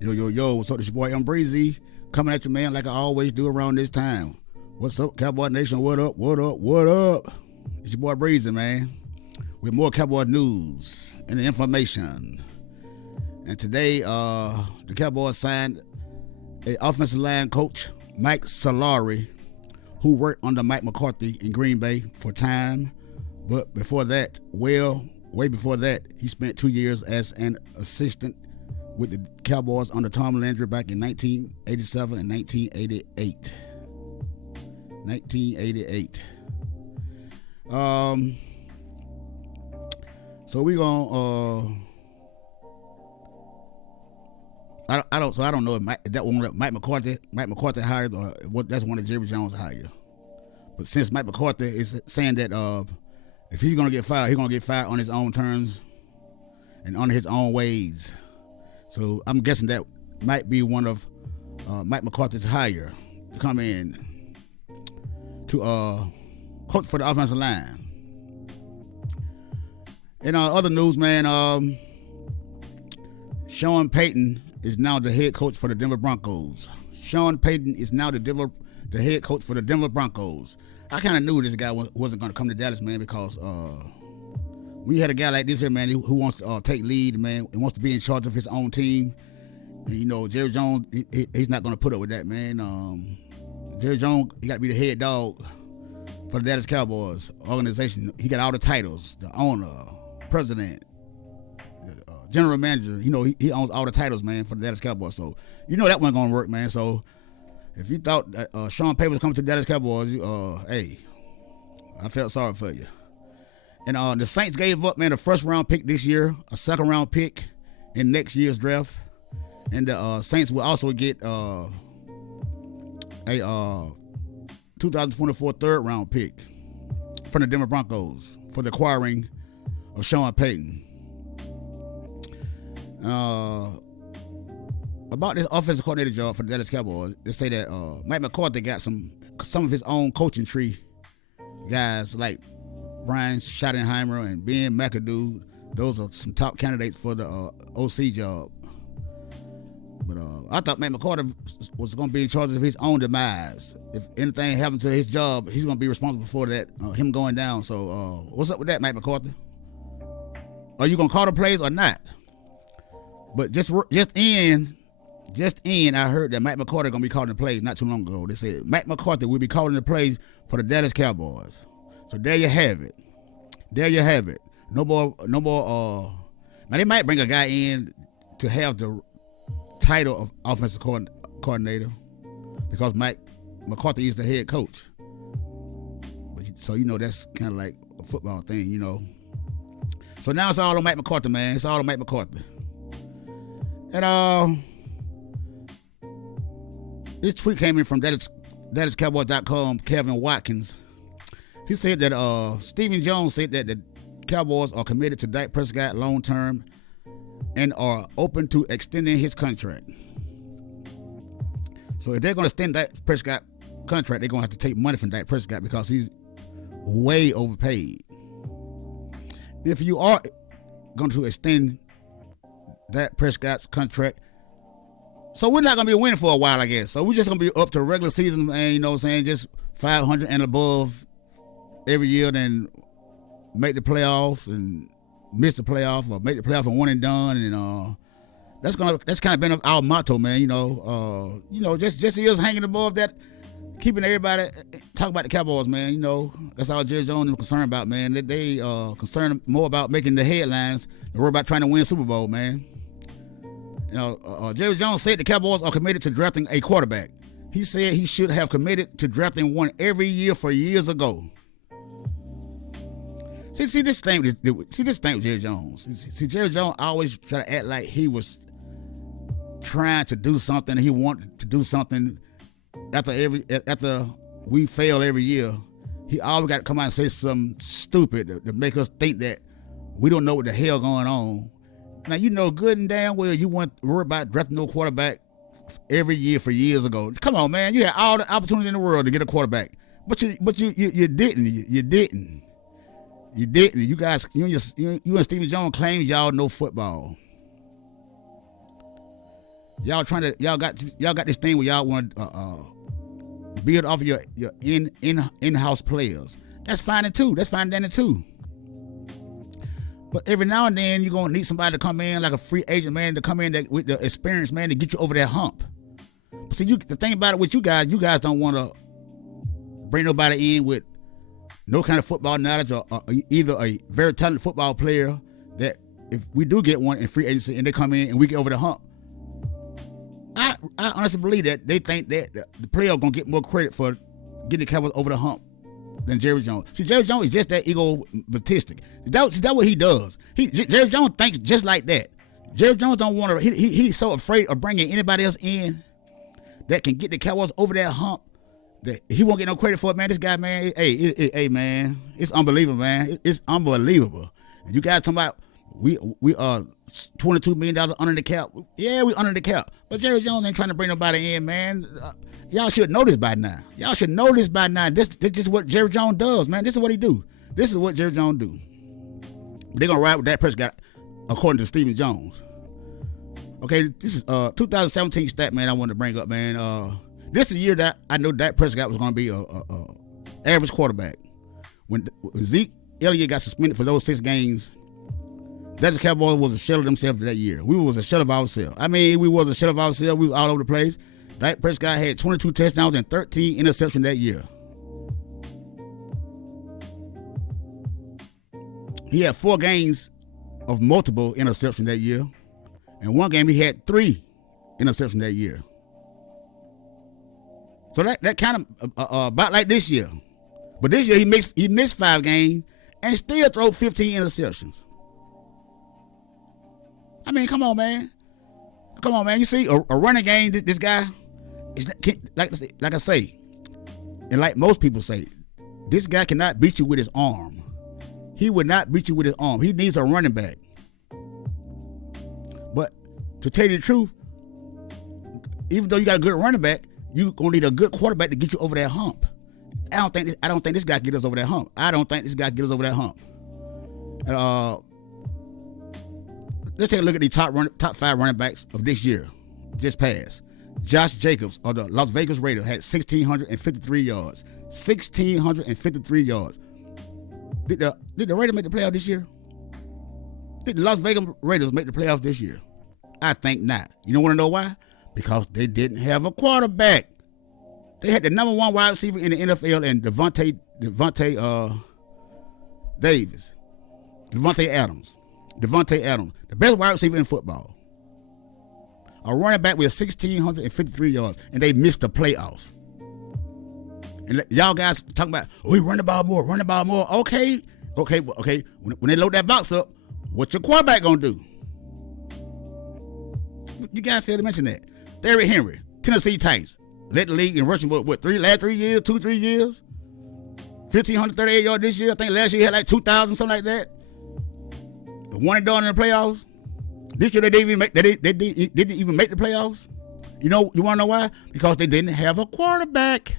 Yo, yo, yo, what's up? It's your boy M Breezy coming at you, man, like I always do around this time. What's up, Cowboy Nation? What up, what up, what up? It's your boy Breezy, man, with more Cowboy news and information. And today, the Cowboys signed a offensive line coach, Mike Solari, who worked under Mike McCarthy in Green Bay for time. But before that, way before that, he spent 2 years as an assistant with the Cowboys under Tom Landry back in 1987 and 1988. 1988. So we gonna I don't know if that one that Mike McCarthy hired or what that's one that Jerry Jones hired. But since Mike McCarthy is saying that if he's gonna get fired, he's gonna get fired on his own terms and under his own ways. So I'm guessing that might be one of Mike McCarthy's hire to come in to coach for the offensive line. In other news, man, Sean Payton is now the head coach for the Denver Broncos. Sean Payton is now the head coach for the Denver Broncos. I kind of knew this guy wasn't going to come to Dallas, man, because we had a guy like this here, man, who wants to take lead, man, and wants to be in charge of his own team. And, you know, Jerry Jones, he's not going to put up with that, man. Jerry Jones, he got to be the head dog for the Dallas Cowboys organization. He got all the titles, the owner, president, general manager. You know, he owns all the titles, man, for the Dallas Cowboys. So, you know that wasn't going to work, man. So, if you thought that Sean Payton was coming to the Dallas Cowboys, hey, I felt sorry for you. And the Saints gave up, man, a first-round pick this year, a second-round pick in next year's draft. And the Saints will also get a 2024 third-round pick from the Denver Broncos for the acquiring of Sean Payton. About this offensive coordinator job for the Dallas Cowboys, they say that Mike McCarthy got some of his own coaching tree guys like Brian Schottenheimer and Ben McAdoo. Those are some top candidates for the OC job. But I thought Mike McCarthy was going to be in charge of his own demise. If anything happened to his job, he's going to be responsible for that, him going down. So what's up with that, Mike McCarthy? Are you going to call the plays or not? But just in, I heard that Mike McCarthy going to be calling the plays not too long ago. They said Mike McCarthy will be calling the plays for the Dallas Cowboys. So there you have it. No more. Now they might bring a guy in to have the title of offensive coordinator because Mike McCarthy is the head coach. So you know that's kind of like a football thing, you know. So now it's all on Mike McCarthy, man. It's all on Mike McCarthy. And this tweet came in from DallasCowboys.com, Kevin Watkins. He said that Stephen Jones said that the Cowboys are committed to Dak Prescott long term and are open to extending his contract. So if they're going to extend Dak Prescott contract, they're going to have to take money from Dak Prescott because he's way overpaid. If you are going to extend Dak Prescott's contract, so we're not going to be winning for a while, I guess. So we're just going to be up to regular season, and you know what I'm saying, just 500 and above every year, then make the playoffs and miss the playoff, or make the playoff and one and done, and that's kind of been our motto, man. You know, just us hanging above that, keeping everybody talk about the Cowboys, man. You know, that's all Jerry Jones is concerned about, man. They concerned more about making the headlines than worry about trying to win Super Bowl, man. You know, Jerry Jones said the Cowboys are committed to drafting a quarterback. He said he should have committed to drafting one every year for years ago. See this thing with Jerry Jones. See, Jerry Jones always try to act like he was trying to do something. He wanted to do something after we fail every year. He always got to come out and say something stupid to make us think that we don't know what the hell going on. Now, you know good and damn well you weren't worried about drafting no quarterback every year for years ago. Come on, man. You had all the opportunity in the world to get a quarterback, but you didn't. You didn't. You didn't. You guys, you and Stephen Jones claim y'all know football. y'all got this thing where y'all want to build off of your in-house players. That's fine too. That's fine then too. But every now and then you're gonna need somebody to come in like a free agent, man, to come in with the experience, man, to get you over that hump. But see, the thing about it with you guys don't want to bring nobody in with no kind of football knowledge or either a very talented football player that if we do get one in free agency and they come in and we get over the hump, I honestly believe that they think that the player gonna get more credit for getting the Cowboys over the hump than Jerry Jones. See, Jerry Jones is just that egotistic. That's what he does. Jerry Jones thinks just like that. Jerry Jones don't want to. He's so afraid of bringing anybody else in that can get the Cowboys over that hump that he won't get no credit for it, man. This guy, man, hey, man, it's unbelievable, man. It's unbelievable. And you guys talking about we are $22 million under the cap. Yeah, we under the cap. But Jerry Jones ain't trying to bring nobody in, man. Y'all should know this by now. This is what Jerry Jones does, man. This is what he do. This is what Jerry Jones do. They're going to ride with Dak Prescott, according to Stephen Jones. Okay, this is 2017 stat, man, I wanted to bring up, man. This is the year that I know Dak Prescott was going to be a average quarterback. When Zeke Elliott got suspended for those 6 games, that the Cowboys was a shell of themselves that year. We was a shell of ourselves. We was a shell of ourselves. We was all over the place. Dak Prescott had 22 touchdowns and 13 interceptions that year. He had 4 games of multiple interceptions that year. And 1 game he had 3 interceptions that year. So that kind of about like this year. But this year he missed 5 games and still threw 15 interceptions. Come on, man. You see, a running game, this guy, is like I say, and like most people say, this guy cannot beat you with his arm. He would not beat you with his arm. He needs a running back. But to tell you the truth, even though you got a good running back, you gonna need a good quarterback to get you over that hump. I don't think this guy get us over that hump. Let's take a look at the top 5 running backs of this year, just passed. Josh Jacobs of the Las Vegas Raiders had 1,653 yards. 1,653 yards. Did the Raiders make the playoff this year? Did the Las Vegas Raiders make the playoffs this year? I think not. You don't want to know why? Because they didn't have a quarterback. They had the number 1 wide receiver in the NFL and Devontae Adams, the best wide receiver in football. A running back with 1,653 yards, and they missed the playoffs. And y'all guys talking about, we run the ball more. Okay. When they load that box up, what's your quarterback gonna do? You guys failed to mention that. Derrick Henry, Tennessee Titans, led the league in rushing, last 3 years, 3 years? 1,538 yards this year. I think last year he had like 2,000, something like that. The one and done in the playoffs. This year they didn't even make the playoffs. You want to know why? Because they didn't have a quarterback.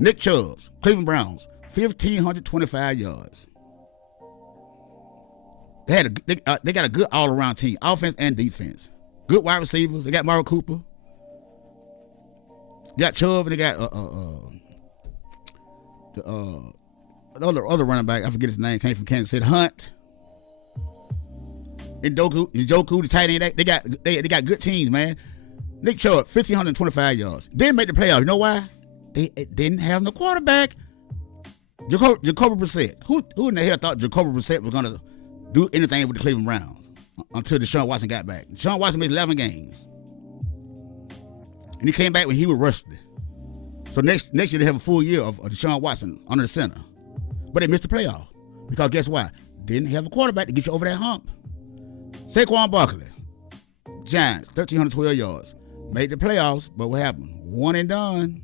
Nick Chubb, Cleveland Browns, 1,525 yards. They got a good all-around team, offense and defense. Good wide receivers. They got Mario Cooper. They got Chubb, and they got the other running back. I forget his name. Came from Kansas City. Hunt. Njoku, the tight end. They got good teams, man. Nick Chubb, 1,525 yards. Didn't make the playoffs. You know why? They didn't have no quarterback. Jacoby Brissett. Who in the hell thought Jacoby Brissett was gonna do anything with the Cleveland Browns until Deshaun Watson got back? Deshaun Watson made 11 games, and he came back when he was rusty. So next year they have a full year of Deshaun Watson under the center, but they missed the playoff because guess what? Didn't have a quarterback to get you over that hump. Saquon Barkley, Giants, 1,312 yards, made the playoffs, but what happened? One and done.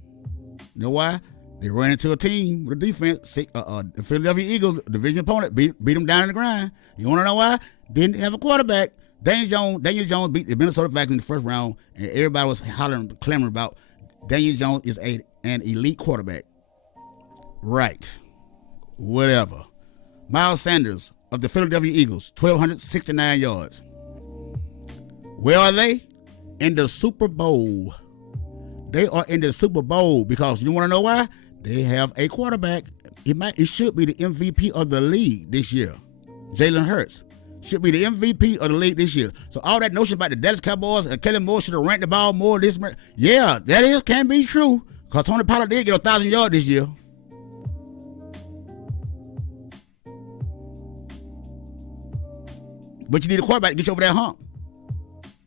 You know why? They ran into a team with a defense. The Philadelphia Eagles, division opponent, beat them down in the grind. You want to know why? Didn't have a quarterback. Daniel Jones beat the Minnesota Vikings in the first round, and everybody was hollering, clamoring about Daniel Jones is an elite quarterback. Right. Whatever. Miles Sanders of the Philadelphia Eagles, 1,269 yards. Where are they? In the Super Bowl. They are in the Super Bowl because you want to know why? They have a quarterback. It should be the MVP of the league this year. Jalen Hurts should be the MVP of the league this year. So all that notion about the Dallas Cowboys and Kellen Moore should have ran the ball more. Yeah, that can be true because Tony Pollard did get 1,000 yards this year. But you need a quarterback to get you over that hump.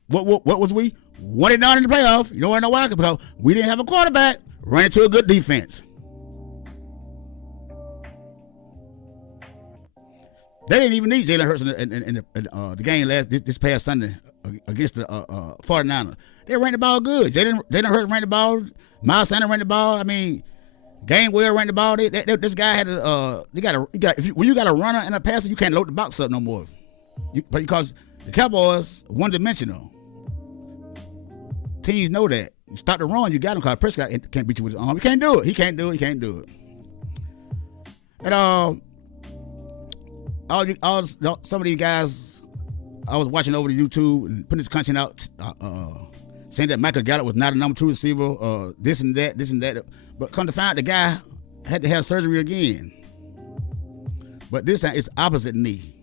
What was we? 1-9 in the playoff. You don't want to know why? Because we didn't have a quarterback. Ran into a good defense. They didn't even need Jalen Hurts in the game this past Sunday against the 49ers. They ran the ball good. Jalen Hurts ran the ball. Miles Sanders ran the ball. I mean, Gainwell ran the ball. This guy had when you got a runner and a passer, you can't load the box up no more. Because the Cowboys one-dimensional. Teams know that. You stop the run, you got him because Prescott can't beat you with his arm. He can't do it. He can't do it. And some of these guys, I was watching over the YouTube and putting this content out, saying that Michael Gallup was not a number 2 receiver, this and that. But come to find out, the guy had to have surgery again. But this time it's opposite knee.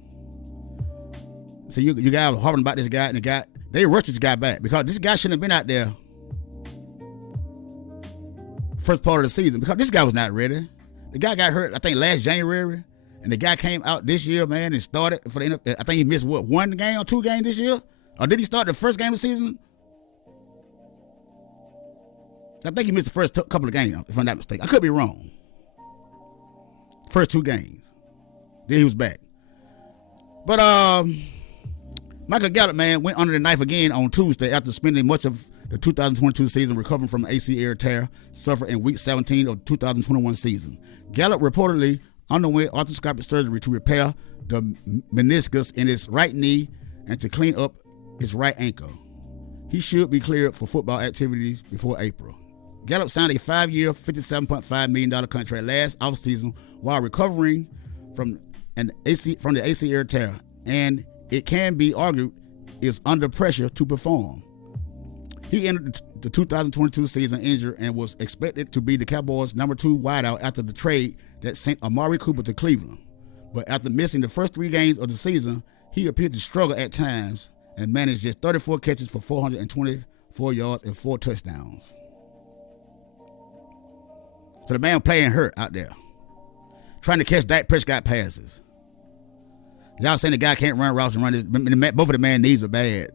So you guys were harping about this guy, and they rushed this guy back because this guy shouldn't have been out there first part of the season because this guy was not ready. The guy got hurt, I think, last January, and the guy came out this year, man, and started for the NFL. I think he missed, 1 game or 2 games this year? Or did he start the first game of the season? I think he missed the first couple of games, if I'm not mistaken. I could be wrong. First 2 games. Then he was back. But, Michael Gallup, man, went under the knife again on Tuesday after spending much of the 2022 season recovering from an ACL tear suffered in Week 17 of the 2021 season. Gallup reportedly underwent arthroscopic surgery to repair the meniscus in his right knee and to clean up his right ankle. He should be cleared for football activities before April. Gallup signed a 5-year, $57.5 million contract last offseason while recovering from the ACL tear, and it can be argued is under pressure to perform. He entered the 2022 season injured and was expected to be the Cowboys' number 2 wideout after the trade that sent Amari Cooper to Cleveland. But after missing the first 3 games of the season, he appeared to struggle at times and managed just 34 catches for 424 yards and 4 touchdowns. So the man playing hurt out there, trying to catch Dak Prescott passes. Y'all saying the guy can't run routes and run his, both of the man's knees are bad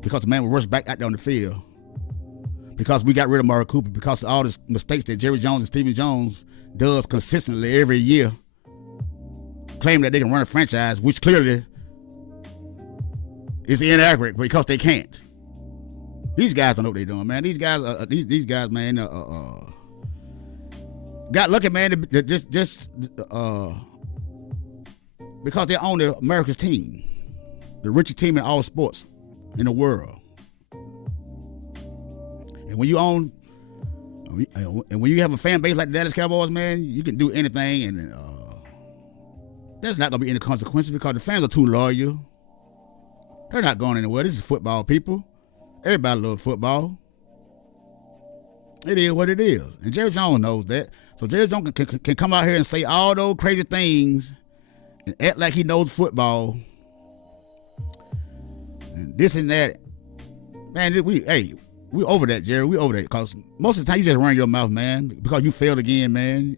because the man will rush back out there on the field because we got rid of Amari Cooper, because of all the mistakes that Jerry Jones and Stephen Jones does consistently every year, claiming that they can run a franchise, which clearly is inaccurate because they can't. These guys don't know what they're doing, man. These guys, man, got lucky, man. Just because they own the America's team, the richest team in all sports in the world. And when you own, and when you have a fan base like the Dallas Cowboys, man, you can do anything, and there's not gonna be any consequences because the fans are too loyal. They're not going anywhere. This is football, people. Everybody loves football. It is what it is, and Jerry Jones knows that. So Jerry Jones can come out here and say all those crazy things and act like he knows football and this and that. Man, we over that, Jerry. We over that because most of the time you just run your mouth, man, because you failed again, man.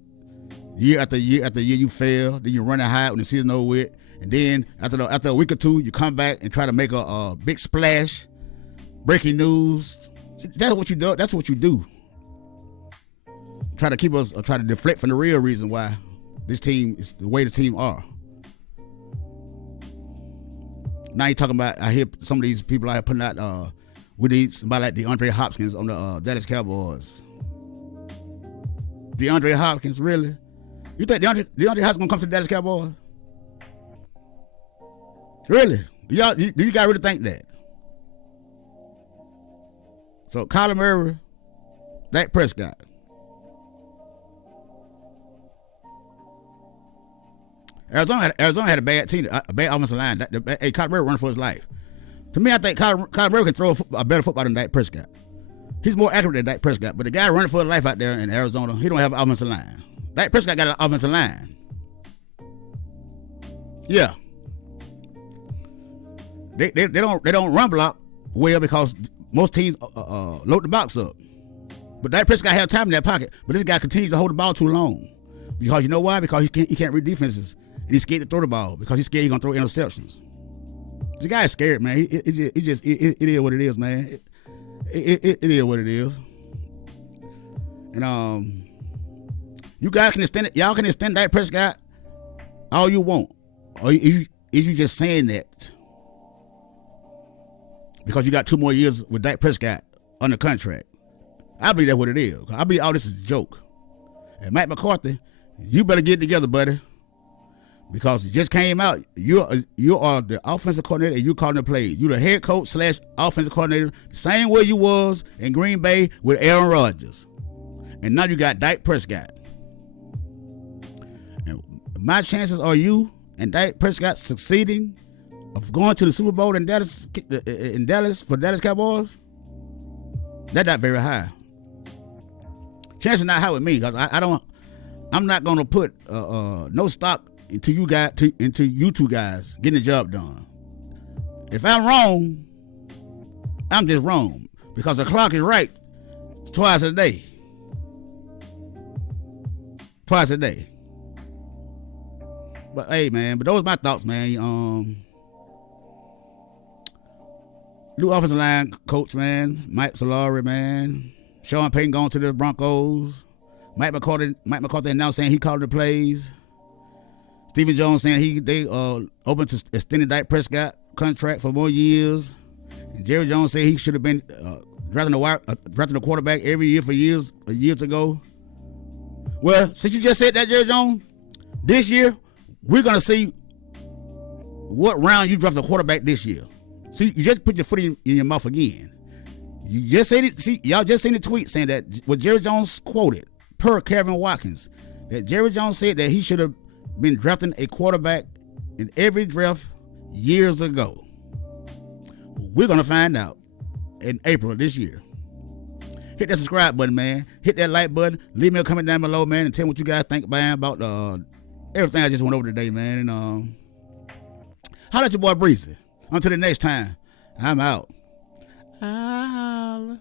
Year after year after year you fail. Then you run it high when the season over with, and then after a week or two you come back and try to make a big splash, breaking news. That's what you do. That's what you do. Try to keep us, or try to deflect from the real reason why this team is the way the team are. Now you talking about, I hear some of these people out here putting out, we need somebody like DeAndre Hopkins on the Dallas Cowboys. DeAndre Hopkins, really? You think DeAndre Hopkins gonna come to the Dallas Cowboys? Really? Do you guys really think that? So Kyler Murray, Dak Prescott. Arizona had a bad team, a bad offensive line. Hey, Kyler Murray running for his life. To me, I think Kyler Murray can throw a better football than Dak Prescott. He's more accurate than Dak Prescott, but the guy running for his life out there in Arizona, he don't have an offensive line. Dak Prescott got an offensive line. Yeah. They don't run block well because most teams load the box up. But Dak Prescott have time in that pocket, but this guy continues to hold the ball too long. Because you know why? Because he can't read defenses. And he's scared to throw the ball because he's scared he's going to throw interceptions. This guy is scared, man. It is what it is, man. It is what it is. And you guys can extend it. Y'all can extend Dak Prescott all you want. Or is you just saying that because you got 2 more years with Dak Prescott under contract? I believe that's what it is. I believe all this is a joke. And Mike McCarthy, you better get it together, buddy. Because it just came out. You are the offensive coordinator and you're calling the plays. You're the head coach / offensive coordinator, the same way you was in Green Bay with Aaron Rodgers. And now you got Dak Prescott. And my chances are you and Dak Prescott succeeding of going to the Super Bowl in Dallas for Dallas Cowboys, that's not very high. Chances not high with me because I'm not gonna put no stock into you two guys getting the job done. If I'm wrong, I'm just wrong because the clock is right twice a day. Twice a day. But hey, man, but those are my thoughts, man. New offensive line coach, man, Mike Solari, man. Sean Payton going to the Broncos. Mike McCarthy announced saying he called the plays. Stephen Jones saying they open to extending Dak Prescott contract for more years. And Jerry Jones said he should have been drafting a quarterback every year for years ago. Well, since you just said that, Jerry Jones, this year we're gonna see what round you draft a quarterback this year. See, you just put your foot in your mouth again. You just said it. See, y'all just seen the tweet saying that what Jerry Jones quoted per Kevin Watkins, that Jerry Jones said that he should have been drafting a quarterback in every draft years ago. We're gonna find out in April of this year. Hit that subscribe button, man. Hit that like button. Leave me a comment down below, man, and tell me what you guys think about everything I just went over today, man. And holla at your boy Breezy. Until the next time, I'm out. Holla.